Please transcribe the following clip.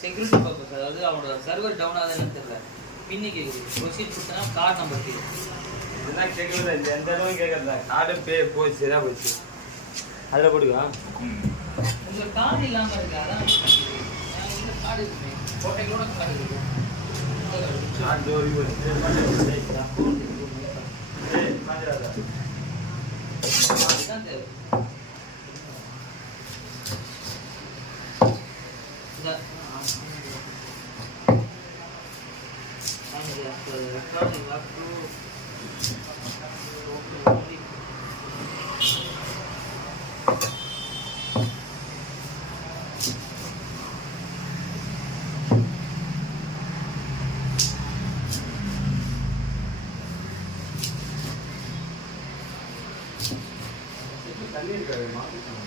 Security purpose, அதாவது அவனோட server down ஆகுதுன்னு தெரியல. பின்னி கேட்குது. ப்ரொசீட் கொடுத்தனா கார்டு நம்பர் கேட்குது. இதெல்லாம் கேட்கல, இந்த எந்த அளவும் கேட்கறதா. கார்டு போச்சு, சரியா போச்சு. அதில் போட்டுக்கா. உங்கள் கார்டு இல்லாமல் இருக்கு. அதான் இந்த கார்டு இருக்கு. கோட்டைகளோட கார்டு இருக்கு. கார்டு ஜோரி போச்சு. அதுதான் தேவை. தண்ணி இருக்காது மாற்றிக்கணும்.